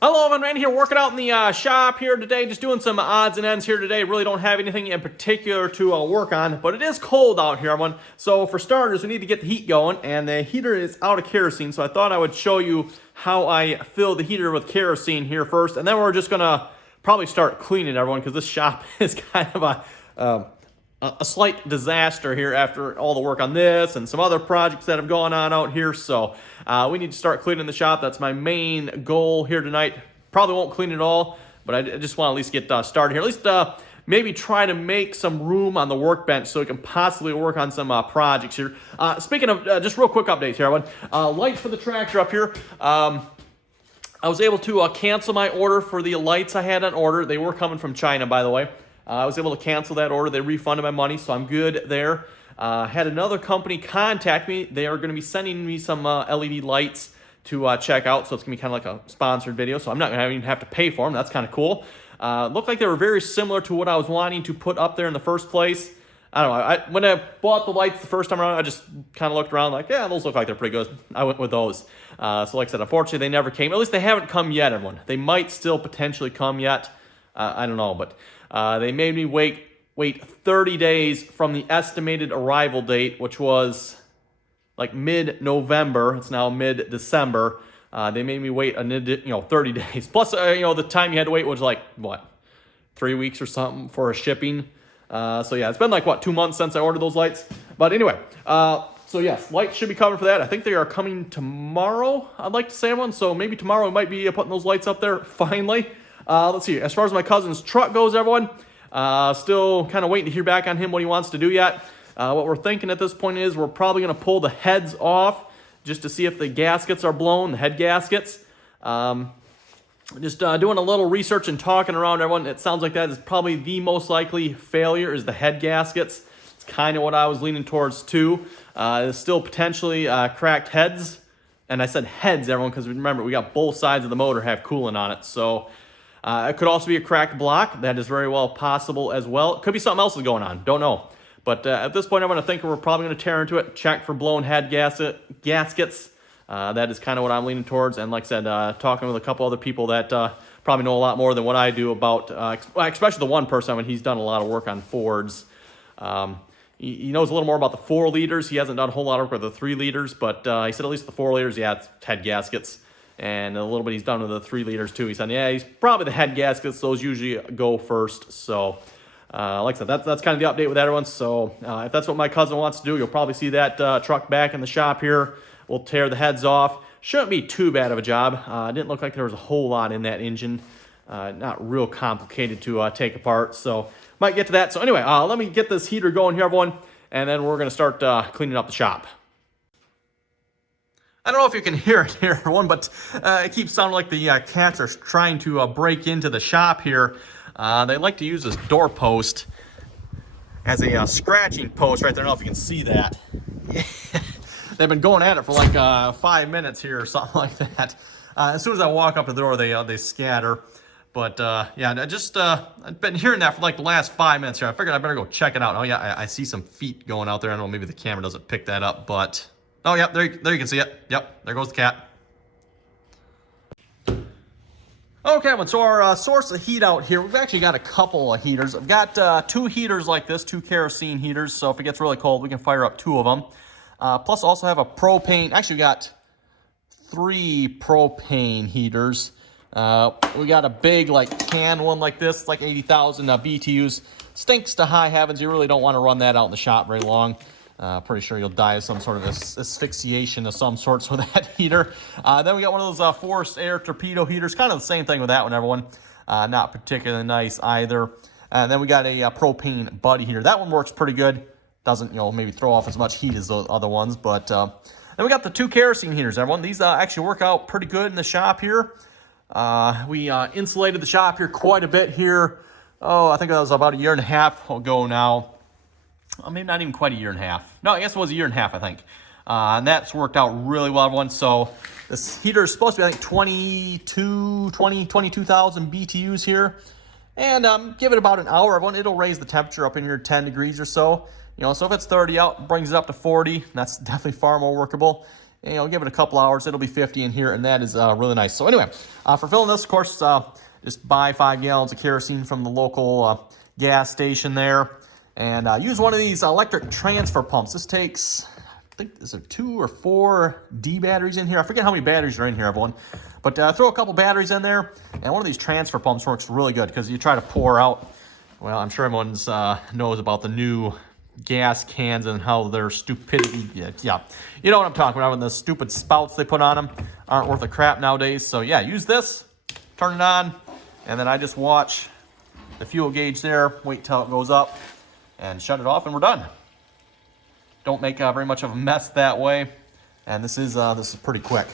Hello, everyone. Randy here, working out in the shop here today, just doing some odds and ends here today. Really don't have anything in particular to work on, but it is cold out here, everyone. So for starters, we need to get the heat going, and the heater is out of kerosene, so I thought I would show you how I fill the heater with kerosene here first, and then we're just gonna probably start cleaning, everyone, because this shop is kind of a slight disaster here after all the work on this and some other projects that have gone on out here. So we need to start cleaning the shop. That's my main goal here tonight. Probably won't clean it all, but I just want to at least get started here. At least maybe try to make some room on the workbench so we can possibly work on some projects here. Speaking of, just real quick updates here, everyone. Lights for the tractor up here. I was able to cancel my order for the lights I had on order. They were coming from China, by the way. I was able to cancel that order. They refunded my money, so I'm good there. Had another company contact me. They are going to be sending me some LED lights to check out, so it's going to be kind of like a sponsored video, so I'm not going to even have to pay for them. That's kind of cool. Looked like they were very similar to what I was wanting to put up there in the first place. I don't know. When I bought the lights the first time around, I just kind of looked around like, yeah, those look like they're pretty good. I went with those. So like I said, unfortunately, they never came. At least they haven't come yet, everyone. They might still potentially come yet. I don't know, but they made me wait 30 days from the estimated arrival date, which was like mid-November. It's now mid-December. They made me wait 30 days. Plus, the time you had to wait was like, what, 3 weeks or something for a shipping. So yeah, it's been like, what, 2 months since I ordered those lights. But anyway, so yes, lights should be coming for that. I think they are coming tomorrow, I'd like to say, everyone. So maybe tomorrow we might be putting those lights up there finally. Let's see, as far as my cousin's truck goes, everyone, still kind of waiting to hear back on him, what he wants to do yet. What we're thinking at this point is we're probably going to pull the heads off just to see if the gaskets are blown, the head gaskets. Just doing a little research and talking around, everyone. It sounds like that is probably the most likely failure is the head gaskets. It's kind of what I was leaning towards too. There's still potentially cracked heads. And I said heads, everyone, because remember, we got both sides of the motor have coolant on it. So it could also be a cracked block. That is very well possible as well. It could be something else is going on. Don't know. But at this point, I'm going to think we're probably going to tear into it, check for blown head gaskets. That is kind of what I'm leaning towards. And like I said, talking with a couple other people that probably know a lot more than what I do about, especially the one person. I mean, he's done a lot of work on Fords. He knows a little more about the 4 liters. He hasn't done a whole lot of work with the 3 liters, but he said at least the 4 liters, yeah, it's head gaskets. And a little bit he's done with the 3 liters too. He said, yeah, he's probably the head gaskets. Those usually go first. So, like I said, that's kind of the update with everyone. So, if that's what my cousin wants to do, you'll probably see that truck back in the shop here. We'll tear the heads off. Shouldn't be too bad of a job. It didn't look like there was a whole lot in that engine. Not real complicated to take apart. So, might get to that. So, anyway, let me get this heater going here, everyone. And then we're going to start cleaning up the shop. I don't know if you can hear it here, everyone, but it keeps sounding like the cats are trying to break into the shop here. They like to use this door post as a scratching post right there. I don't know if you can see that. They've been going at it for like 5 minutes here or something like that. As soon as I walk up the door, they scatter. But yeah, I've been hearing that for like the last 5 minutes here. I figured I better go check it out. Oh yeah, I see some feet going out there. I don't know, maybe the camera doesn't pick that up, but oh yeah, there you can see it. Yep, there goes the cat. Okay, so our source of heat out here, we've actually got a couple of heaters. I've got 2 heaters like this, 2 kerosene heaters. So if it gets really cold, we can fire up 2 of them. Plus also have a propane. Actually, we got 3 propane heaters. We got a big like can one like this, like 80,000 BTUs. Stinks to high heavens. You really don't want to run that out in the shop very long. Pretty sure you'll die of some sort of asphyxiation of some sorts with that heater. Then we got one of those forced air torpedo heaters. Kind of the same thing with that one, everyone. Not particularly nice either. And then we got a propane buddy heater. That one works pretty good. Doesn't, maybe throw off as much heat as those other ones. But then we got the 2 kerosene heaters, everyone. These actually work out pretty good in the shop here. We insulated the shop here quite a bit here. Oh, I think that was about 1.5 years ago now. Maybe not even quite 1.5 years. No, I guess it was 1.5 years, I think. And that's worked out really well, everyone. So this heater is supposed to be, I think, 22,000 BTUs here. And give it about an hour, everyone. It'll raise the temperature up in here 10 degrees or so. So if it's 30 out, brings it up to 40. That's definitely far more workable. and you'll give it a couple hours, it'll be 50 in here, and that is really nice. So anyway, for filling this, of course, just buy 5 gallons of kerosene from the local gas station there, and use one of these electric transfer pumps. This takes, I think, is there 2 or 4 D batteries in here? I forget how many batteries are in here, everyone. But throw a couple batteries in there, and one of these transfer pumps works really good because you try to pour out, well, I'm sure everyone knows about the new gas cans and how their stupidity, yeah, you know what I'm talking about, when the stupid spouts they put on them aren't worth a crap nowadays. So yeah, use this, turn it on, and then I just watch the fuel gauge there, wait till it goes up, and shut it off, and we're done. Don't make very much of a mess that way, and this is pretty quick.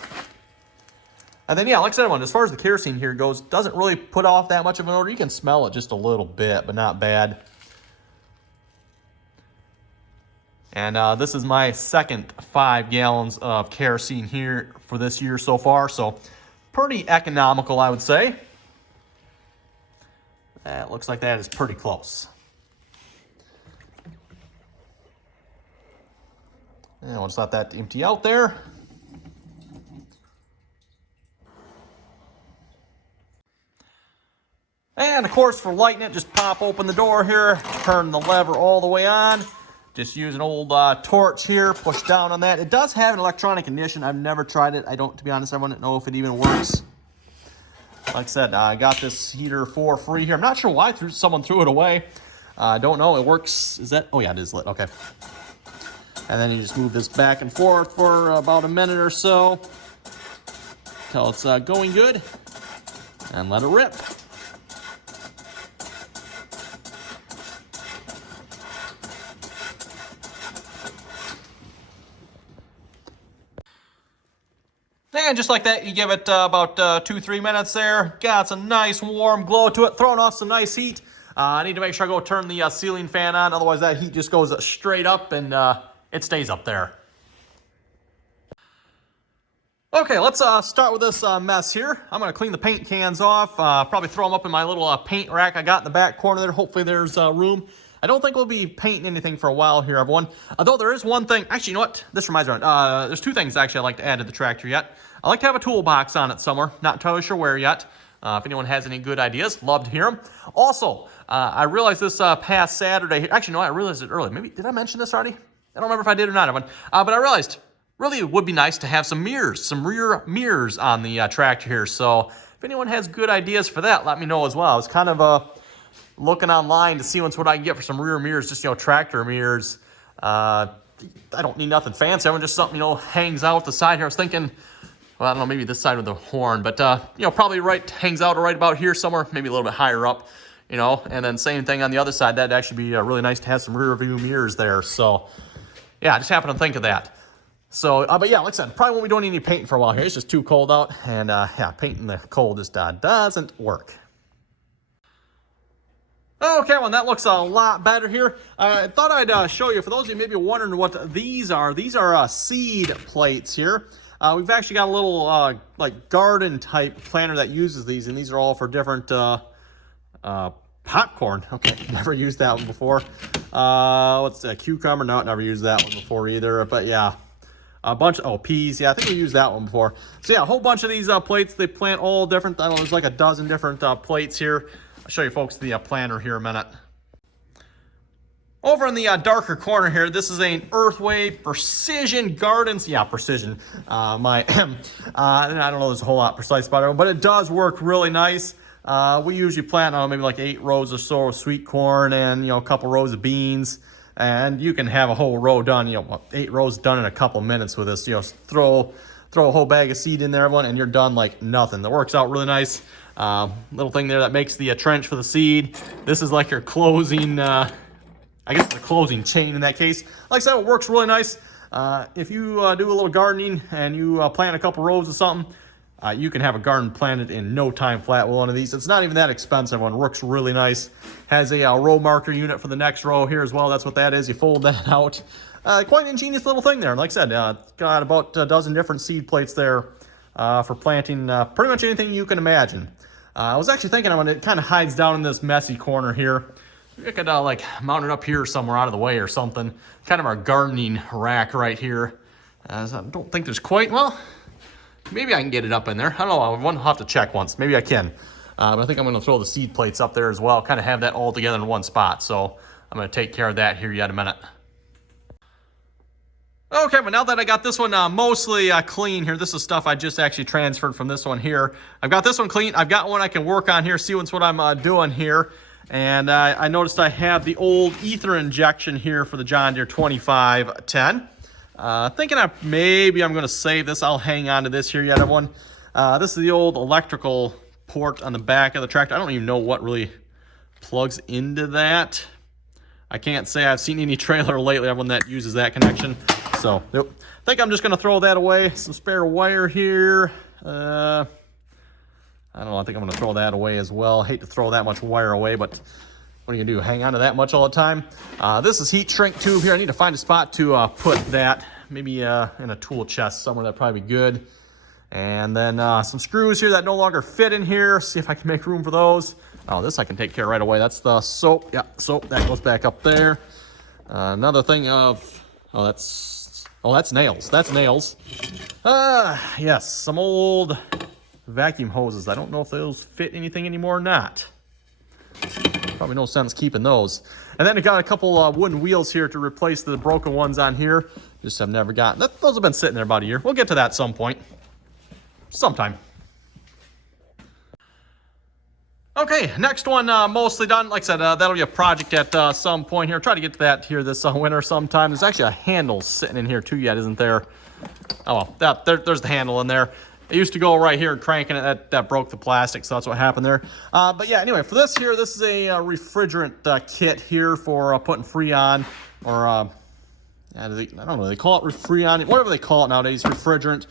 And then, yeah, like I said, as far as the kerosene here goes, doesn't really put off that much of an odor. You can smell it just a little bit, but not bad. And this is my second 5 gallons of kerosene here for this year so far, so pretty economical, I would say. That looks like that is pretty close. And we'll just let that empty out there. And of course, for lighting it, just pop open the door here, turn the lever all the way on. Just use an old torch here, push down on that. It does have an electronic ignition. I've never tried it. To be honest, I wouldn't know if it even works. Like I said, I got this heater for free here. I'm not sure why someone threw it away. I don't know. It works. Is that? Oh yeah, it is lit. Okay. And then you just move this back and forth for about a minute or so until it's going good, and let it rip. And just like that, you give it about 2-3 minutes there. Got some nice warm glow to it, throwing off some nice heat. I need to make sure I go turn the ceiling fan on, otherwise that heat just goes straight up and it stays up there. Okay, let's start with this mess here. I'm going to clean the paint cans off, probably throw them up in my little paint rack I got in the back corner there. Hopefully there's room. I don't think we'll be painting anything for a while here, everyone. Although there is one thing, actually, you know what? This reminds me, there's 2 things actually I'd like to add to the tractor yet. I like to have a toolbox on it somewhere. Not entirely sure where yet. If anyone has any good ideas, love to hear them. Also, I realized this past Saturday, actually, no, I realized it early. Maybe, did I mention this already? I don't remember if I did or not, everyone. But I realized, really, it would be nice to have some mirrors, some rear mirrors on the tractor here. So if anyone has good ideas for that, let me know as well. I was kind of looking online to see what I can get for some rear mirrors, just, tractor mirrors. I don't need nothing fancy. I just something, hangs out the side here. I was thinking, well, I don't know, maybe this side with the horn, but, probably hangs out right about here somewhere, maybe a little bit higher up, and then same thing on the other side. That'd actually be really nice to have some rear view mirrors there. So, yeah, I just happened to think of that. So, but yeah, like I said, probably won't be doing any painting for a while here. It's just too cold out, and yeah, painting in the cold just doesn't work. Okay, well, that looks a lot better here. I thought I'd show you, for those of you maybe wondering what these are seed plates here. We've actually got a little like garden type planter that uses these, and these are all for different popcorn. Okay, never used that one before. What's that, cucumber? No, never used that one before either, but yeah. A bunch of, peas. Yeah, I think we used that one before. So yeah, a whole bunch of these plates. They plant all different, I don't know, there's like a dozen different plates here. I'll show you folks the planter here in a minute. Over in the darker corner here, this is an Earthway Precision Gardens. Yeah, precision. I don't know there's a whole lot precise about it, but it does work really nice. We usually plant maybe like 8 rows or so of sweet corn and, a couple rows of beans. And you can have a whole row done, 8 rows done in a couple minutes with this. Throw a whole bag of seed in there, everyone, and you're done like nothing. That works out really nice. Little thing there that makes the trench for the seed. This is like your closing, I guess the closing chain in that case. Like I said, it works really nice. If you do a little gardening and you plant a couple rows of something, you can have a garden planted in no time flat with one of these. It's not even that expensive one. It works really nice. Has a row marker unit for the next row here as well. That's what that is. You fold that out. Quite an ingenious little thing there. Like I said, got about a dozen different seed plates there for planting pretty much anything you can imagine. I was actually thinking it kind of hides down in this messy corner here. I could like mount it up here somewhere out of the way or something. Kind of our gardening rack right here. As I don't think there's quite, well, maybe I can get it up in there. I don't know, I'll have to check once. Maybe I can. But I think I'm going to throw the seed plates up there as well, kind of have that all together in one spot. So I'm going to take care of that here yet a minute. Okay, but now that I got this one mostly clean here, this is stuff I just actually transferred from this one here. I've got this one clean. I've got one I can work on here, see what I'm doing here. And I noticed I have the old ether injection here for the John Deere 2510. Thinking maybe I'm going to save this. I'll hang on to this here yet one. This is the old electrical port on the back of the tractor. I don't even know what really plugs into that. I can't say I've seen any trailer lately, everyone that uses that connection. So, yep. I think I'm just going to throw that away. Some spare wire here. I don't know. I think I'm going to throw that away as well. Hate to throw that much wire away, but what are you going to do? Hang on to that much all the time? This is heat shrink tube here. I need to find a spot to put that. Maybe in a tool chest somewhere. That'd probably be good. And then some screws here that no longer fit in here. See if I can make room for those. Oh, this I can take care of right away. That's the soap. Yeah, soap. That goes back up there. Another thing of... Oh, that's nails. That's nails. Yes, some old vacuum hoses. I don't know if those fit anything anymore or not. Probably no sense keeping those. And then I got a couple wooden wheels here to replace the broken ones on here. Just have never gotten... Those have been sitting there about a year. We'll get to that some point. Sometime. Okay, next one mostly done. Like I said, that'll be a project at some point here. Try to get to that here this winter sometime. There's actually a handle sitting in here too yet, isn't there? Oh, well, there's the handle in there. It used to go right here cranking it. That broke the plastic, so that's what happened there. But yeah, anyway, for this here, this is a refrigerant kit here for putting Freon, or I don't know, they call it Freon, whatever they call it nowadays, refrigerant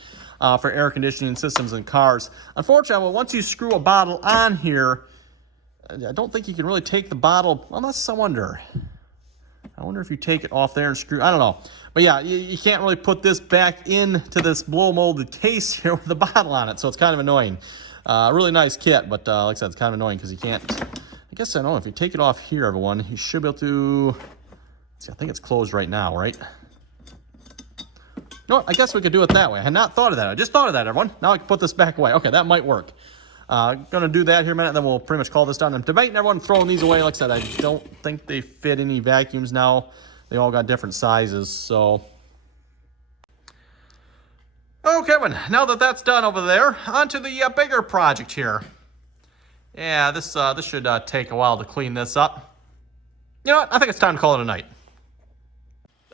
for air conditioning systems in cars. Unfortunately, once you screw a bottle on here, I don't think you can really take the bottle, unless I wonder if you take it off there and screw, I don't know. But yeah, you can't really put this back into this blow molded case here with the bottle on it, so it's kind of annoying. Really nice kit, but like I said, it's kind of annoying because you can't, I guess I don't know, if you take it off here, everyone, you should be able to, see, I think it's closed right now, right? You know what, I guess we could do it that way. I had not thought of that. I just thought of that, everyone. Now I can put this back away. Okay, that might work. Gonna do that here in a minute, then we'll pretty much call this done. I'm debating everyone throwing these away. Like I said, I don't think they fit any vacuums now. They all got different sizes, so. Okay, well, now that that's done over there, on to the bigger project here. Yeah, this should take a while to clean this up. You know what? I think it's time to call it a night.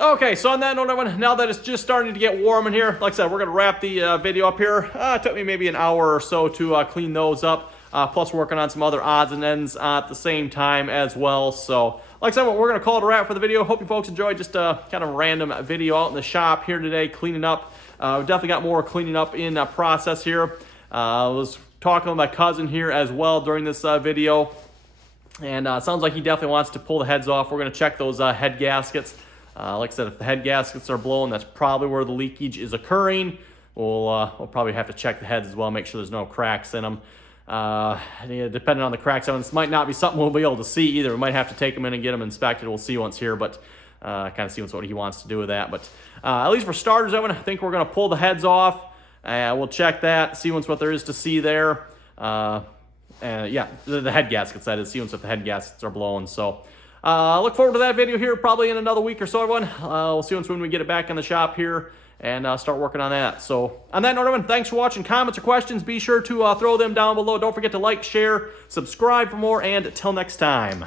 Okay, so on that note, everyone, now that it's just starting to get warm in here, like I said, we're going to wrap the video up here. It took me maybe an hour or so to clean those up, plus working on some other odds and ends at the same time as well. So, like I said, we're going to call it a wrap for the video. Hope you folks enjoyed just a kind of random video out in the shop here today, cleaning up. We definitely got more cleaning up in process here. I was talking with my cousin here as well during this video, and it sounds like he definitely wants to pull the heads off. We're going to check those head gaskets. Like I said, if the head gaskets are blowing, that's probably where the leakage is occurring. We'll probably have to check the heads as well, make sure there's no cracks in them. Depending on the cracks, this might not be something we'll be able to see either. We might have to take them in and get them inspected. We'll see once here, but kind of see what he wants to do with that. But at least for starters, I think we're going to pull the heads off. We'll check that, see what there is to see there. Yeah, the head gaskets, that is, see if the head gaskets are blowing. So. Look forward to that video here probably in another week or so, everyone. We'll see when we get it back in the shop here and start working on that. So on that note, everyone, thanks for watching. Comments or questions, be sure to throw them down below. Don't forget to like, share, subscribe for more, and until next time.